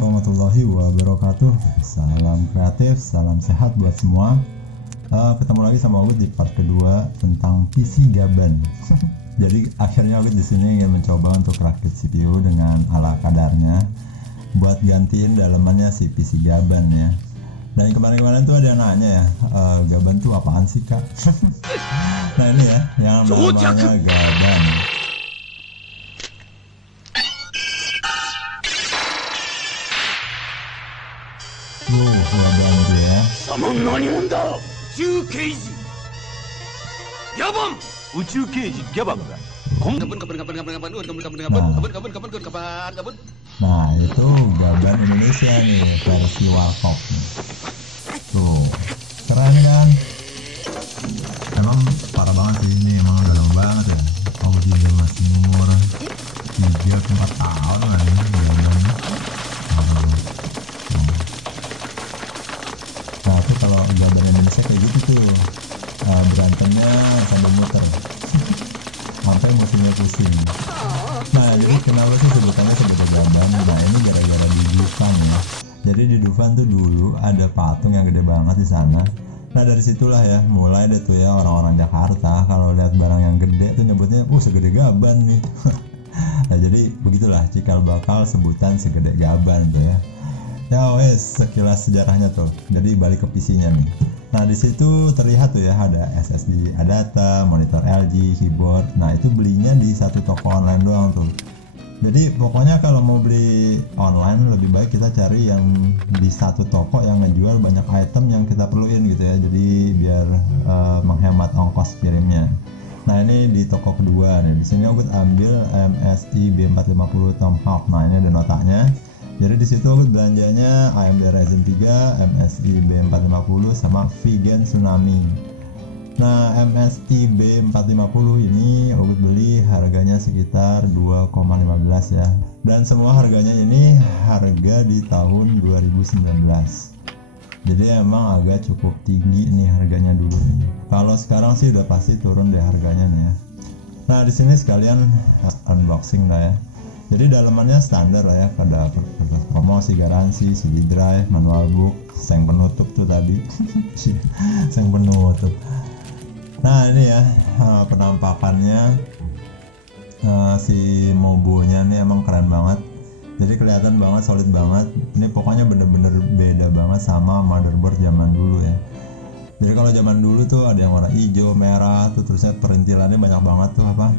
warahmatullahi wabarakatuh. Salam kreatif, salam sehat buat semua. Ketemu lagi sama Ogut di part kedua tentang PC Gaban. Jadi akhirnya Ogut di sini ingin mencoba untuk rakit CPU dengan ala kadarnya buat gantiin dalamannya si PC Gaban ya. Dan kemarin-kemarin tuh ada yang nanya ya, Gaban tuh apaan sih kak? Nah ini ya, yang namanya Gaban. Gaban itu ya. Nah itu Gaban Indonesia nih, versi Warkop nih. Tuh, keren kan? Emang parah banget sih ini, emang dalam banget ya. Kalau dia masih umur 3-4 tahun lah ya, Gabannya. Nah itu kalau Gaban Indonesia kayak gitu tuh, berantemnya sambil muter sampai musuhnya pusing. Nah jadi kenapa sih sebutannya sebagai Gaban? Nah ini gara-gara di Dufan ya. Jadi di Dufan tuh dulu ada patung yang gede banget di sana. Nah dari situlah ya mulai deh tuh ya orang-orang Jakarta kalau lihat barang yang gede tuh nyebutnya segede Gaban nih. Nah jadi begitulah cikal bakal sebutan segede Gaban tuh ya. Ya wes sekilas sejarahnya tuh. Jadi balik ke PC-nya nih. Nah di situ terlihat tuh ya ada SSD ADATA, monitor LG, keyboard. Nah itu belinya di satu toko online doang tuh. Jadi pokoknya kalau mau beli online lebih baik kita cari yang di satu toko yang ngejual banyak item yang kita perluin gitu ya. Jadi biar menghemat ongkos kirimnya. Nah ini di toko kedua nih. Di sini aku ambil MSI B450 Tomahawk. Nah ini ada notanya. Jadi di situ aku belanjanya AMD Ryzen 3, MSI B450 sama Vigen Tsunami. Nah MSI B450 ini aku beli harganya sekitar 2,15 ya. Dan semua harganya ini harga di tahun 2019. Jadi emang agak cukup tinggi nih harganya dulu nih. Kalau sekarang sih udah pasti turun deh harganya nih ya. Nah di sini sekalian unboxing lah ya. Jadi dalamannya standar lah ya, ada kertas promosi, garansi, CD drive, manual book, seng penutup tuh tadi, seng penutup. Nah ini ya penampakannya si Mobonya nih emang keren banget. Jadi kelihatan banget, solid banget. Ini pokoknya bener-bener beda banget sama motherboard zaman dulu ya. Jadi kalau zaman dulu tuh ada yang warna hijau, merah, tuh terusnya perintilannya banyak banget tuh apa?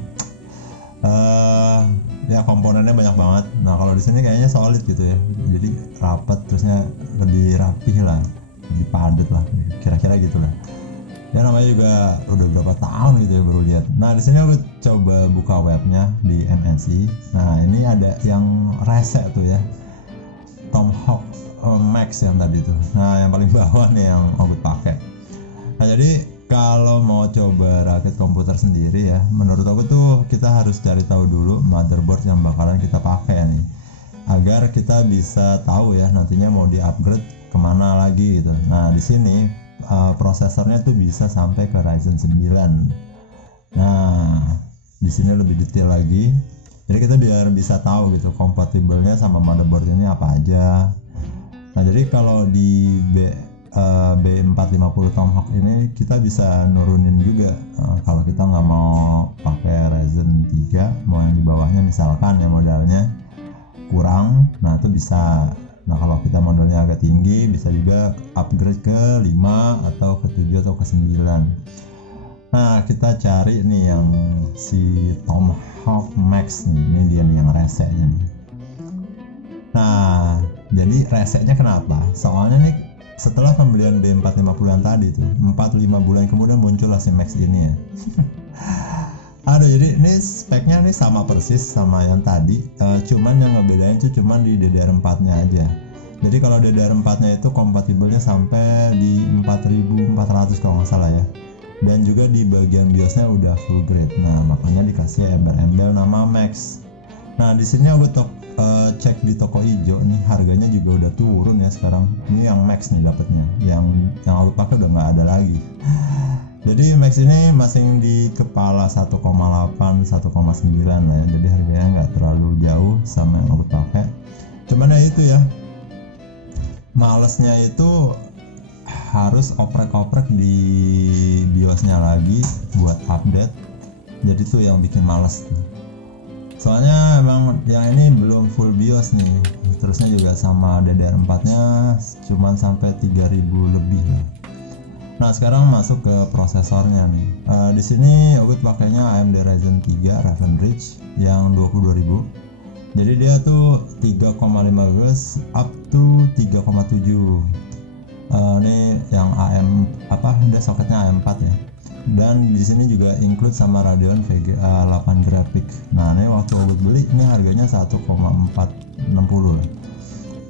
Ya komponennya banyak banget. Nah kalau di sini kayaknya solid gitu ya, jadi rapat, terusnya lebih rapih lah, lebih padat lah, kira-kira gitulah. Ya namanya juga udah berapa tahun gitu ya baru lihat. Nah di sini aku coba buka webnya di MNC. Nah ini ada yang rese tuh ya, Tomahawk Max yang tadi tuh. Nah yang paling bawah nih yang aku pakai. Nah jadi kalau mau coba rakit komputer sendiri ya, menurut aku tuh kita harus cari tahu dulu motherboard yang bakalan kita pakai nih, agar kita bisa tahu ya nantinya mau di-upgrade kemana lagi gitu. Nah di sini prosesornya tuh bisa sampai ke Ryzen 9. Nah di sini lebih detail lagi. Jadi kita biar bisa tahu gitu kompatibelnya sama motherboard ini apa aja. Nah jadi kalau di B450 Tomahawk ini kita bisa nurunin juga kalau kita nggak mau pakai Ryzen 3, mau yang di bawahnya misalkan ya modalnya kurang, nah itu bisa. Nah kalau kita modalnya agak tinggi bisa juga upgrade ke 5 atau ke 7 atau ke 9. Nah kita cari nih yang si Tomahawk Max nih, ini dia nih yang resenya nih. Nah jadi resenya kenapa? Soalnya nih setelah pembelian B450 yang tadi tuh 4-5 bulan kemudian muncullah si Max ini ya. Aduh jadi ini speknya nih sama persis sama yang tadi, cuman yang ngebedain tuh cuman di DDR4 nya aja. Jadi kalau DDR4 nya itu kompatibelnya sampai di 4400 kalau nggak salah ya. Dan juga di bagian BIOS nya udah full grade. Nah makanya dikasih embel-embel nama Max. Nah di sini aku cek di toko hijau nih harganya juga udah turun ya sekarang. Ini yang Max nih dapatnya, yang aku pakai udah nggak ada lagi. Jadi Max ini masih di kepala 1,8 1,9 lah ya. Jadi harganya nggak terlalu jauh sama yang aku pakai. Cuman ya itu ya, malesnya itu harus oprek-oprek di BIOSnya lagi buat update. Jadi tuh yang bikin males tuh. Soalnya emang yang ini belum full BIOS nih. Terusnya juga sama DDR4 nya cuman sampai 3000 lebih lah. Nah sekarang masuk ke prosesornya nih. Di sini Ogut pakainya AMD Ryzen 3 Ravenbridge yang 22000. Jadi dia tuh 3,5 GHz up to 3,7. Ini yang dia soketnya AM4 ya. Dan di sini juga include sama Radeon VGA 8 grafik. Nah ini waktu Ogut beli ini harganya 1,460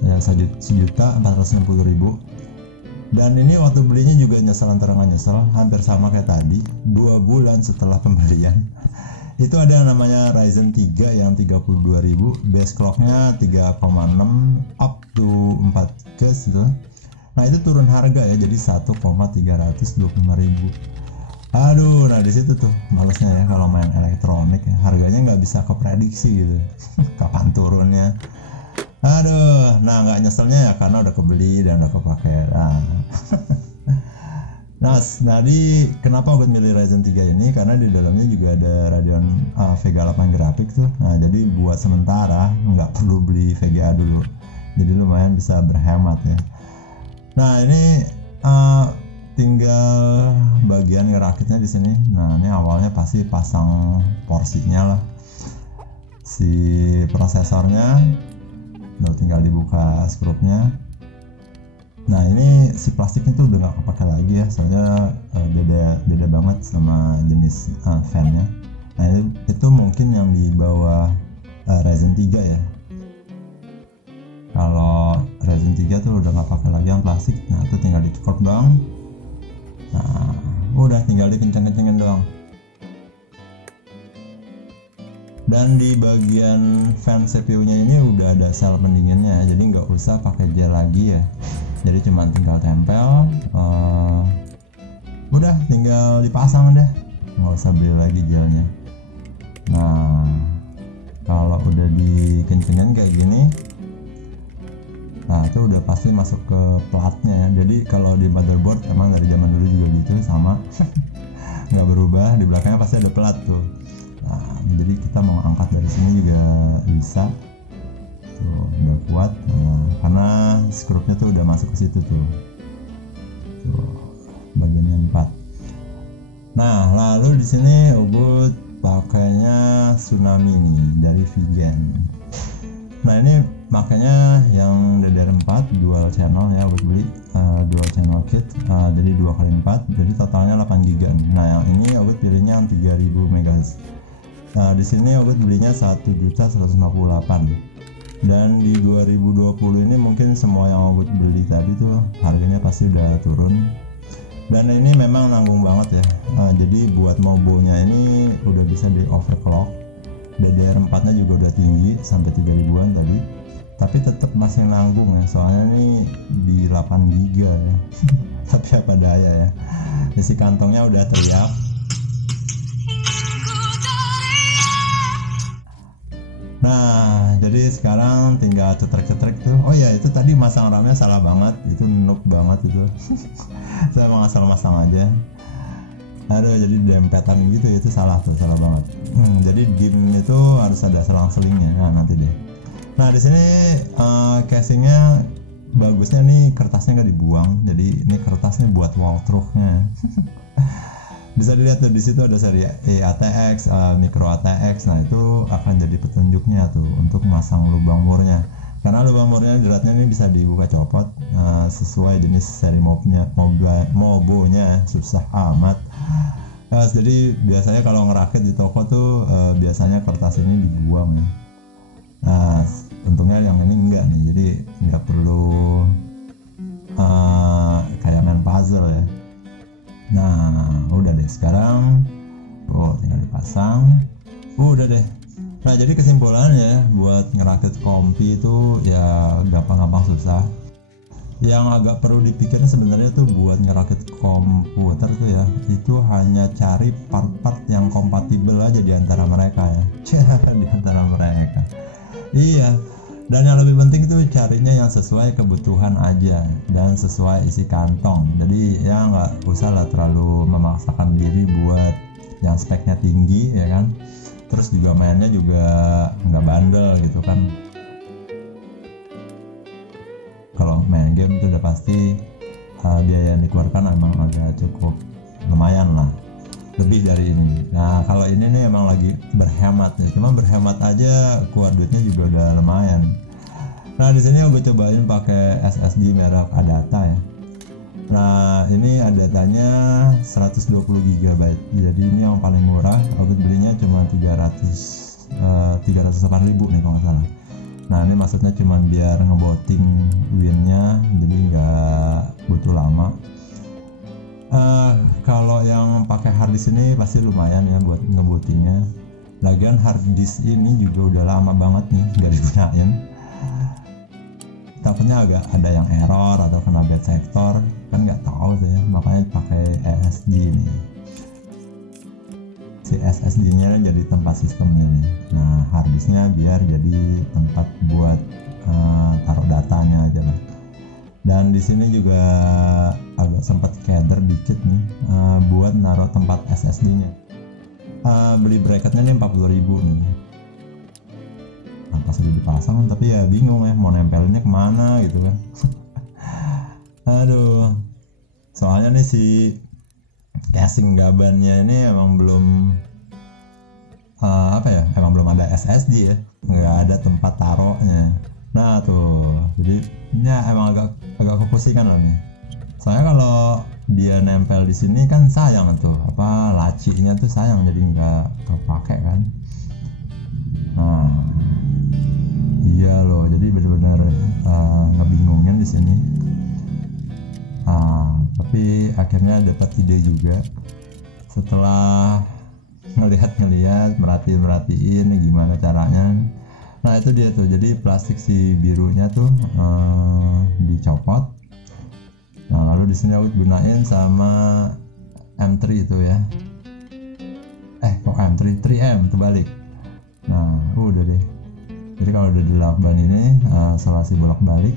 ya, 1.460.000. Dan ini waktu belinya juga nyesel antara nggak nyesel, hampir sama kayak tadi. 2 bulan setelah pembelian itu ada namanya Ryzen 3 yang 32.000, base clocknya 3,6 up to 4 GHz gitu. Nah itu turun harga ya, jadi 1,325.000. Aduh, nah di situ tuh malesnya ya kalau main elektronik ya, harganya nggak bisa keprediksi gitu. Kapan turunnya? Aduh, nah nggak nyeselnya ya karena udah kebeli dan udah kepake. Nah, kenapa gue milih Ryzen 3 ini? Karena di dalamnya juga ada Radeon Vega 8 grafik tuh. Nah, jadi buat sementara nggak perlu beli VGA dulu. Jadi lumayan bisa berhemat ya. Nah, ini tinggal bagian ngerakitnya di sini. Nah, ini awalnya pasti pasang porsinya lah. Si prosesornya tinggal dibuka skrupnya. Nah, ini si plastiknya tuh udah nggak kepake lagi ya, soalnya beda banget sama jenis fannya. Nah, itu mungkin yang di bawah Ryzen 3 ya. Kalau Ryzen 3 tuh udah nggak pakai lagi yang plastik. Nah, itu tinggal dicukup doang. Nah, udah tinggal dikenceng-kencengin doang. Dan di bagian fan CPU-nya ini udah ada sel pendinginnya, jadi nggak usah pakai gel lagi ya. Jadi cuma tinggal tempel, udah tinggal dipasang deh, nggak usah beli lagi gelnya. Nah, kalau udah dikencengin kayak gini, nah itu udah pasti masuk ke platnya ya. Jadi kalau di motherboard emang dari zaman dulu juga gitu sama, nggak berubah, di belakangnya pasti ada plat tuh. Nah, jadi kita mau angkat dari sini juga bisa tuh, udah kuat. Nah, karena skrupnya tuh udah masuk ke situ tuh bagiannya 4. Nah, lalu di sini Ogut pakainya Tsunami nih dari Vigen. Nah, ini makanya yang DDR4 dual channel ya, Ogut beli dual channel kit, jadi 2x4, jadi totalnya 8 GB. Nah, yang ini Ogut pilihnya yang 3000 MHz. Nah, di sini Ogut belinya 1.158.000. Dan di 2020 ini mungkin semua yang Ogut beli tadi tuh harganya pasti udah turun. Dan ini memang nanggung banget ya. Jadi buat mobonya ini udah bisa di overclock. DDR4 nya juga udah tinggi sampai 3000-an tadi. Tapi tetap masih nanggung ya, soalnya ini di 8 GB ya. Tapi apa daya ya. Isi kantongnya udah teriak. Nah, jadi sekarang tinggal cetrek-cetrek tuh. Oh ya, itu tadi masang RAM-nya salah banget. Itu noob banget itu. Saya mau asal masang aja. Aduh, jadi dempetan gitu, itu salah tuh, salah banget. Jadi DIMM itu harus ada selang-selingnya. Nah, nanti deh. Nah, di sini casingnya bagusnya nih, kertasnya nggak dibuang. Jadi ini kertasnya buat walkthrough-nya. Bisa dilihat tuh, di situ ada seri ATX, micro ATX. Nah, itu akan jadi petunjuknya tuh untuk masang lubang murnya. Karena lubang murnya jeratnya ini bisa dibuka copot sesuai jenis seri mobonya, susah amat. Jadi biasanya kalau ngerakit di toko tuh biasanya kertas ini dibuang ya. Nah, untungnya yang ini enggak nih, jadi nggak perlu kayak main puzzle ya. Nah, udah deh sekarang. Tinggal dipasang. Udah deh. Nah, jadi kesimpulannya buat ngerakit kompi itu ya gampang-gampang susah. Yang agak perlu dipikirnya sebenarnya tuh buat ngerakit komputer tuh ya, itu hanya cari part-part yang kompatibel aja di antara mereka ya. Di antara mereka. Iya. Dan yang lebih penting itu carinya yang sesuai kebutuhan aja dan sesuai isi kantong. Jadi ya nggak usah lah terlalu memaksakan diri buat yang speknya tinggi ya kan. Terus juga mainnya juga nggak bandel gitu kan. Kalau main game itu udah pasti biaya yang dikeluarkan emang agak cukup lumayan lah, lebih dari ini. Nah kalau ini nih emang lagi berhemat ya, cuma berhemat aja keluar duitnya juga udah lumayan. Nah di sini gue cobain pakai SSD merek Adata ya. Nah ini Adatanya 120 GB, jadi ini yang paling murah. Aku belinya cuma 308.000 nih kalau nggak salah. Nah ini maksudnya cuma biar ngevoting winnya, jadi nggak butuh lama. Kalau yang pakai harddisk ini pasti lumayan ya buat ngevotingnya. Lagian harddisk ini juga udah lama banget nih nggak digunain. Takutnya agak ada yang error atau kena bad sector, kan nggak tahu sih, makanya pakai SSD nih. Si SSD-nya jadi tempat sistemnya nih. Nah harddisknya biar jadi tempat buat taruh datanya aja lah. Dan di sini juga agak sempat keder dikit nih buat naruh tempat SSD-nya. Beli bracketnya nih 40.000 nih. Pas udah dipasang tapi ya bingung ya mau nempelinnya kemana gitu kan. Aduh, soalnya nih si casing gabannya ini emang belum emang belum ada SSD ya, nggak ada tempat taruhnya. Nah tuh, jadi ini emang agak kepusingan loh nih. Soalnya kalau dia nempel di sini kan sayang tuh, lacinya tuh sayang, jadi nggak kepake kan. Nah iya loh, jadi benar-benar ngebingungin di sini. Tapi akhirnya dapat ide juga setelah ngelihat merhatiin gimana caranya. Nah itu dia tuh, jadi plastik si birunya tuh dicopot. Nah lalu di sini aku gunain sama M3 itu ya. Kok M3? 3M terbalik. Nah udah deh. Jadi kalau udah dilakban ini solasi bolak-balik.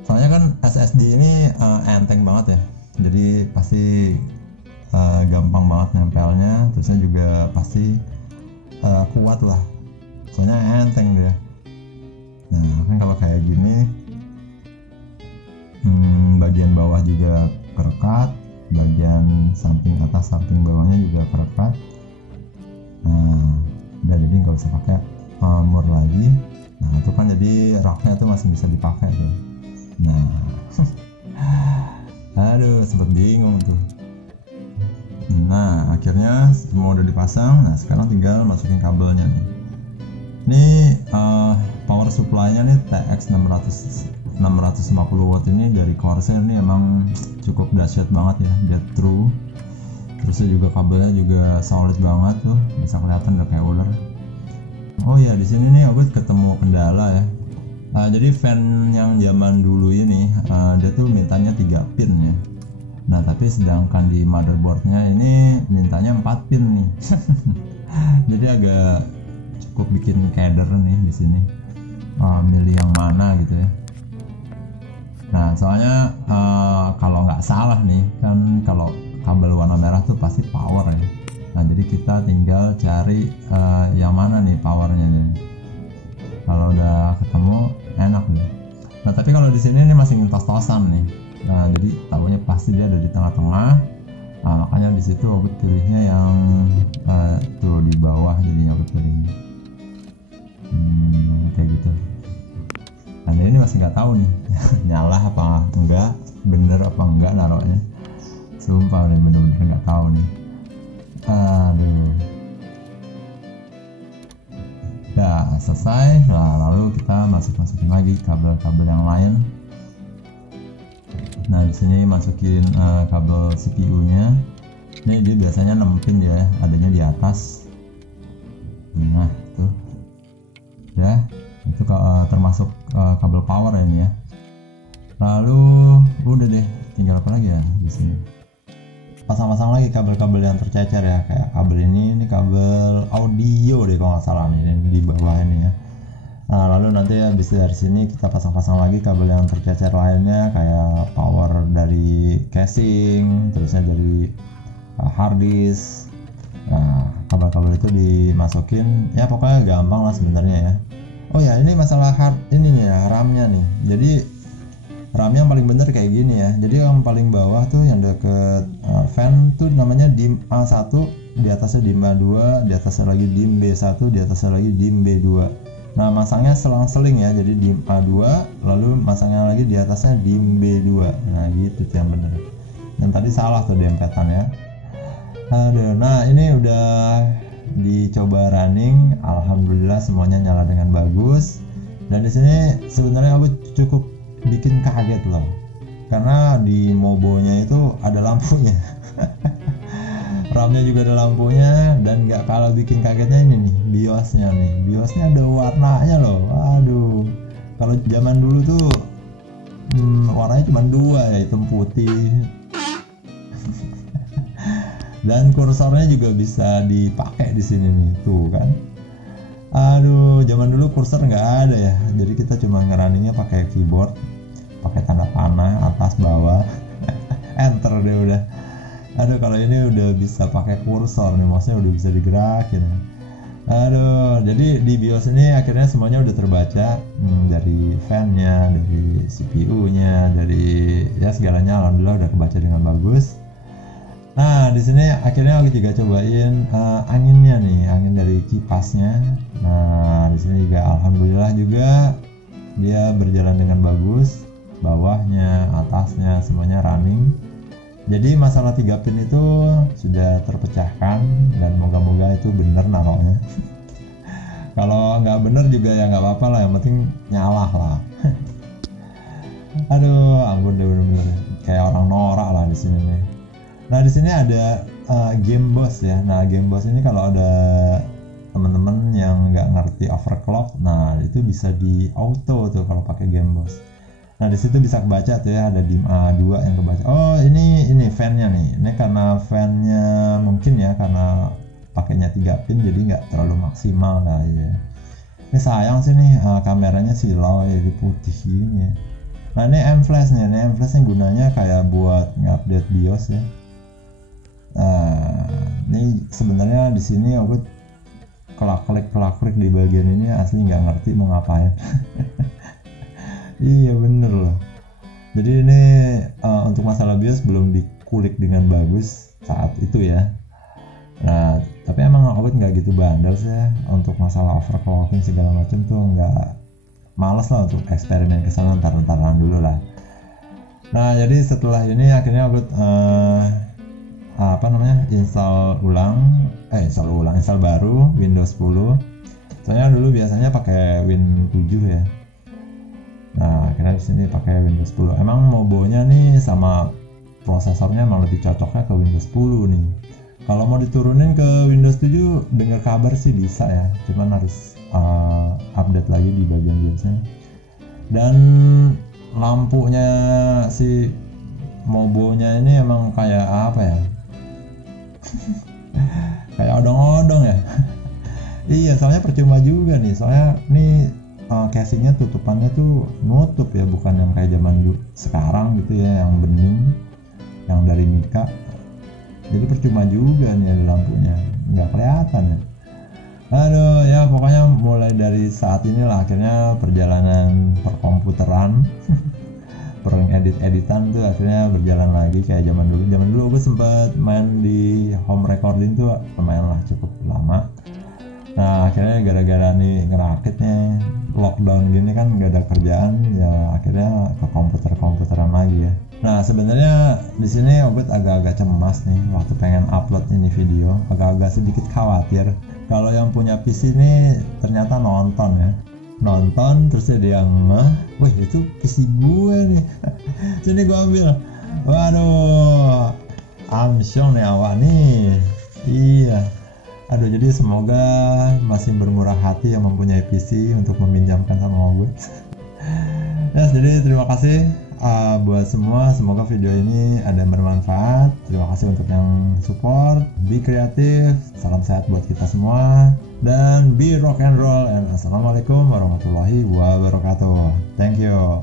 Soalnya kan SSD ini enteng banget ya. Jadi pasti gampang banget nempelnya, terusnya juga pasti kuat lah. Soalnya enteng dia. Nah kan kalau kayak gini bagian bawah juga kerekat, bagian samping atas samping bawahnya juga kerekat. Nah udah, jadi nggak usah pakai mur lagi. Nah itu kan jadi raknya tuh masih bisa dipakai tuh. Nah aduh sempet bingung tuh. Nah akhirnya semua udah dipasang. Nah sekarang tinggal masukin kabelnya nih. Ini power supply-nya nih TX 650 watt ini dari Corsair ini emang cukup dahsyat banget ya, dia true. Terusnya juga kabelnya juga solid banget tuh, bisa kelihatan udah kayak ular. Oh iya, di sini nih aku ketemu kendala ya. Jadi fan yang zaman dulu ini dia tuh mintanya 3 pin ya. Nah tapi sedangkan di motherboardnya ini mintanya 4 pin nih. Jadi agak cukup bikin keder nih di sini. Milih yang mana gitu ya. Nah soalnya kalau nggak salah nih kan, kalau kabel warna merah tuh pasti power ya. Nah jadi kita tinggal cari yang mana nih powernya nih. Kalau udah ketemu enak nih. Nah tapi kalau di sini ini masih ngetos-tosan nih. Nah jadi tahunya pasti dia ada di tengah-tengah. Nah, makanya di situ aku pilihnya yang tuh di bawah, jadinya aku pilihnya kayak gitu. Nah ini masih nggak tahu nih nyala apa enggak, bener apa enggak naruhnya. Sumpah nih bener-bener nggak tahu nih. Aduh. Udah selesai. Nah lalu kita masukin lagi kabel-kabel yang lain. Nah di sini masukin kabel CPU-nya. Ini dia biasanya 6 pin ya, adanya di atas. Nah tuh. Udah, itu termasuk kabel power ini ya. Lalu udah deh, tinggal apa lagi ya di sini. Pasang-pasang lagi kabel-kabel yang tercecer ya, kayak kabel ini kabel audio deh kalau nggak salah nih di bawah ini ya. Nah, lalu nanti habis dari sini kita pasang-pasang lagi kabel yang tercecer lainnya, kayak power dari casing, terusnya dari hard disk. Nah, kabel-kabel itu dimasukin, ya pokoknya gampang lah sebenarnya ya. Oh ya, ini masalah RAM-nya nih. Jadi RAM yang paling bener kayak gini ya. Jadi yang paling bawah tuh yang deket fan tuh namanya DIMM A1, di atasnya DIMM A2, di atasnya lagi DIMM B1, di atasnya lagi DIMM B2. Nah, masangnya selang-seling ya, jadi DIMM A2, lalu masangnya lagi di atasnya DIMM B2. Nah, gitu tuh yang bener. Yang tadi salah tuh dempetan ya. Aduh, nah ini udah dicoba running, alhamdulillah semuanya nyala dengan bagus. Dan di sini sebenarnya aku cukup bikin kaget loh, karena di Mobonya itu ada lampunya. RAM-nya juga ada lampunya, dan nggak kalah bikin kagetnya ini nih, BIOS-nya nih. BIOS-nya ada warnanya loh. Aduh, kalau zaman dulu tuh warnanya cuma dua ya, hitam putih. Dan kursornya juga bisa dipakai di sini nih, tuh kan. Aduh, zaman dulu kursor nggak ada ya, jadi kita cuma ngerunningnya pakai keyboard, pakai tanda panah atas bawah, enter deh udah. Aduh, kalau ini udah bisa pakai kursor nih, maksudnya udah bisa digerakin. Aduh, jadi di BIOS ini akhirnya semuanya udah terbaca, dari fan-nya, dari CPU-nya, dari ya segalanya alhamdulillah udah kebaca dengan bagus. Nah, di sini akhirnya aku juga cobain anginnya nih, angin dari kipasnya. Nah, di sini juga alhamdulillah juga dia berjalan dengan bagus, bawahnya, atasnya semuanya running. Jadi masalah 3 pin itu sudah terpecahkan, dan moga-moga itu bener naruhnya. Kalau nggak bener juga ya nggak apa-apa lah, yang penting nyala lah. Aduh, ampun deh, bener-bener kayak orang norak lah di sini nih. Nah, di sini ada game boss ya. Nah, game boss ini kalau ada teman-teman yang nggak ngerti overclock, nah itu bisa di auto tuh kalau pakai game boss. Nah, di situ bisa kebaca tuh ya, ada DIMM A2 yang kebaca. Oh, ini fan-nya nih. Ini karena fan-nya mungkin ya, karena pakainya 3 pin jadi nggak terlalu maksimal lah ya. Ini sayang sih nih, kameranya silau ya, di putih gini ya. Nah, ini M-Flash nih. Ini M-Flash yang gunanya kayak buat ngupdate BIOS ya. Nah, ini sebenarnya di sini aku kelak-klik di bagian ini asli nggak ngerti mau ngapain. Iya bener loh. Jadi ini untuk masalah BIOS belum dikulik dengan bagus saat itu ya. Nah, tapi emang aku nggak gitu bandel sih ya. Untuk masalah overclocking segala macam tuh nggak, males lah untuk eksperimen kesana, ntar-ntaran dulu lah. Nah, jadi setelah ini akhirnya aku install baru Windows 10. Soalnya dulu biasanya pakai Win 7 ya. Nah, akhirnya di sini pakai Windows 10. Emang Mobonya nih sama prosesornya emang lebih cocoknya ke Windows 10 nih. Kalau mau diturunin ke Windows 7, dengar kabar sih bisa ya. Cuman harus update lagi di bagian BIOSnya. Dan lampunya si Mobonya ini emang kayak apa ya? Kayak odong-odong ya. Iya, soalnya percuma juga nih. Soalnya nih casingnya tutupannya tuh nutup ya, bukan yang kayak zaman dulu sekarang gitu ya, yang bening, yang dari Mika. Jadi percuma juga nih ada lampunya, nggak kelihatan ya. Aduh, ya pokoknya mulai dari saat inilah akhirnya perjalanan perkomputeran, edit-editan tuh akhirnya berjalan lagi kayak zaman dulu. Zaman dulu gue sempat main di home recording tuh lumayan lah, cukup lama. Nah, akhirnya gara-gara nih ngerakitnya lockdown gini kan nggak ada kerjaan, ya akhirnya ke komputeran lagi ya. Nah, sebenarnya di sini Obet agak-agak cemas nih waktu pengen upload ini video, agak-agak sedikit khawatir kalau yang punya PC ini ternyata nonton terus ada yang wih itu PC gue nih. Sini gue ambil. Waduh, Amsyong nih awak nih. Iya. Aduh, jadi semoga masih bermurah hati yang mempunyai PC untuk meminjamkan sama gue. Ya, jadi terima kasih buat semua, semoga video ini ada yang bermanfaat. Terima kasih untuk yang support. Be kreatif, salam sehat buat kita semua, dan be rock and roll, and assalamualaikum warahmatullahi wabarakatuh. Thank you.